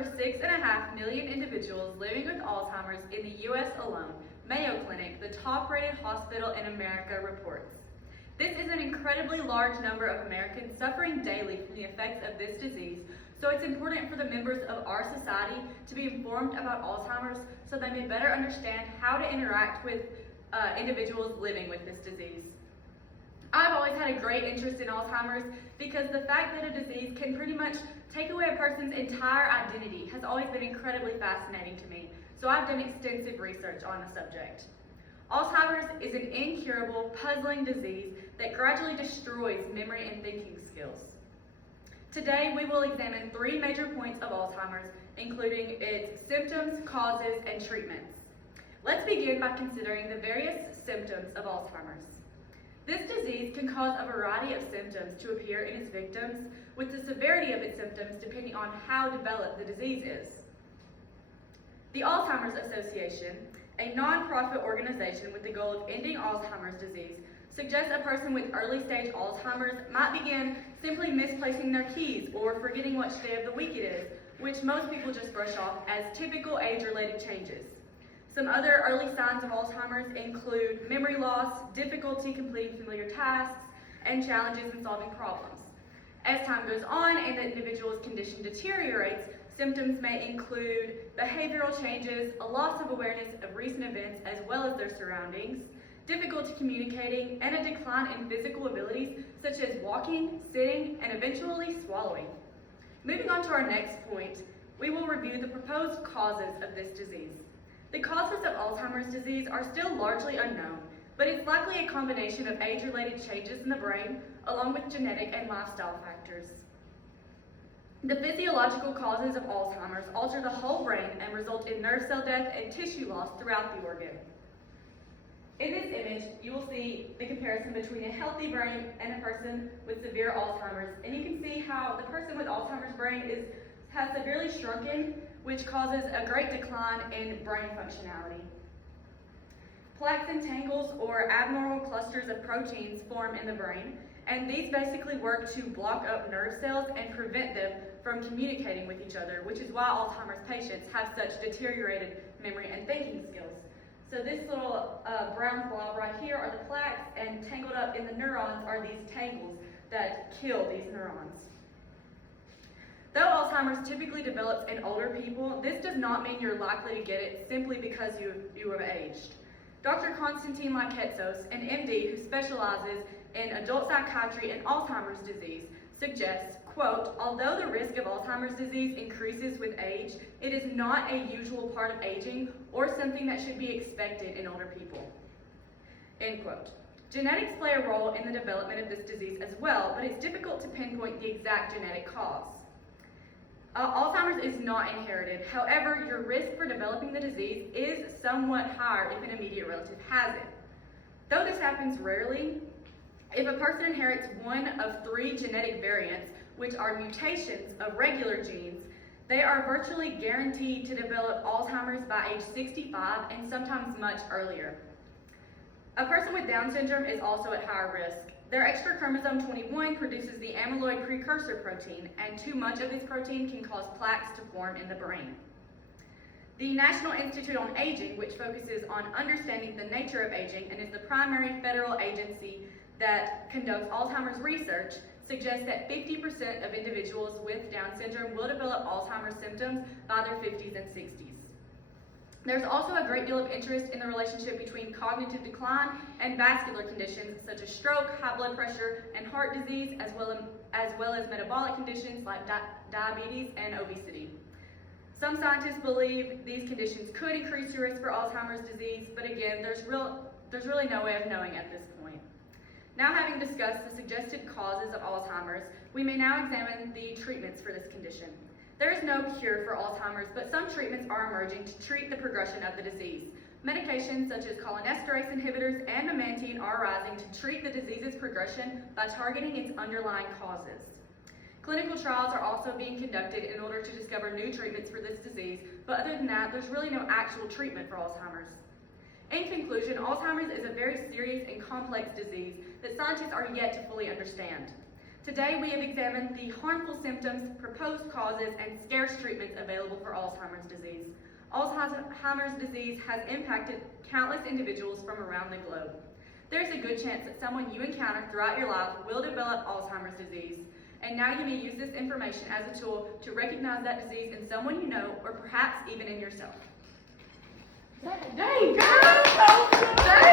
over 6.5 million individuals living with Alzheimer's in the U.S. alone, Mayo Clinic, the top-rated hospital in America, reports. This is an incredibly large number of Americans suffering daily from the effects of this disease, so it's important for the members of our society to be informed about Alzheimer's so they may better understand how to interact with individuals living with this disease. I've always had a great interest in Alzheimer's because the fact that a disease can pretty much take away a person's entire identity has always been incredibly fascinating to me, so I've done extensive research on the subject. Alzheimer's is an incurable, puzzling disease that gradually destroys memory and thinking skills. Today, we will examine 3 major points of Alzheimer's, including its symptoms, causes, and treatments. Let's begin by considering the various symptoms of Alzheimer's. This disease can cause a variety of symptoms to appear in its victims, with the severity of its symptoms depending on how developed the disease is. The Alzheimer's Association, a non-profit organization with the goal of ending Alzheimer's disease, suggests a person with early-stage Alzheimer's might begin simply misplacing their keys or forgetting which day of the week it is, which most people just brush off as typical age-related changes. Some other early signs of Alzheimer's include memory loss, difficulty completing familiar tasks, and challenges in solving problems. As time goes on and the individual's condition deteriorates, symptoms may include behavioral changes, a loss of awareness of recent events as well as their surroundings, difficulty communicating, and a decline in physical abilities such as walking, sitting, and eventually swallowing. Moving on to our next point, we will review the proposed causes of this disease. The causes of Alzheimer's disease are still largely unknown, but it's likely a combination of age-related changes in the brain, along with genetic and lifestyle factors. The physiological causes of Alzheimer's alter the whole brain and result in nerve cell death and tissue loss throughout the organ. In this image, you will see the comparison between a healthy brain and a person with severe Alzheimer's, and you can see how the person with Alzheimer's brain has severely shrunken, which causes a great decline in brain functionality. Plaques and tangles, or abnormal clusters of proteins, form in the brain, and these basically work to block up nerve cells and prevent them from communicating with each other, which is why Alzheimer's patients have such deteriorated memory and thinking skills. So this little brown blob right here are the plaques, and tangled up in the neurons are these tangles that kill these neurons. Though Alzheimer's typically develops in older people, this does not mean you're likely to get it simply because you have aged. Dr. Konstantin Lyketsos, an MD who specializes in adult psychiatry and Alzheimer's disease, suggests, quote, although the risk of Alzheimer's disease increases with age, it is not a usual part of aging or something that should be expected in older people, end quote. Genetics play a role in the development of this disease as well, but it's difficult to pinpoint the exact genetic cause. Alzheimer's is not inherited. However, your risk for developing the disease is somewhat higher if an immediate relative has it. Though this happens rarely, if a person inherits one of 3 genetic variants, which are mutations of regular genes, they are virtually guaranteed to develop Alzheimer's by age 65 and sometimes much earlier. A person with Down syndrome is also at higher risk. Their extra chromosome 21 produces the amyloid precursor protein, and too much of this protein can cause plaques to form in the brain. The National Institute on Aging, which focuses on understanding the nature of aging and is the primary federal agency that conducts Alzheimer's research, suggests that 50% of individuals with Down syndrome will develop Alzheimer's symptoms by their 50s and 60s. There's also a great deal of interest in the relationship between cognitive decline and vascular conditions such as stroke, high blood pressure, and heart disease, as well as metabolic conditions like diabetes and obesity. Some scientists believe these conditions could increase your risk for Alzheimer's disease, but again, there's really no way of knowing at this point. Now, having discussed the suggested causes of Alzheimer's, we may now examine the treatments for this condition. There is no cure for Alzheimer's, but some treatments are emerging to treat the progression of the disease. Medications such as cholinesterase inhibitors and memantine are rising to treat the disease's progression by targeting its underlying causes. Clinical trials are also being conducted in order to discover new treatments for this disease, but other than that, there's really no actual treatment for Alzheimer's. In conclusion, Alzheimer's is a very serious and complex disease that scientists are yet to fully understand. Today we have examined the harmful symptoms, proposed causes, and scarce treatments available for Alzheimer's disease. Alzheimer's disease has impacted countless individuals from around the globe. There's a good chance that someone you encounter throughout your life will develop Alzheimer's disease, and now you may use this information as a tool to recognize that disease in someone you know, or perhaps even in yourself. Dang, girl!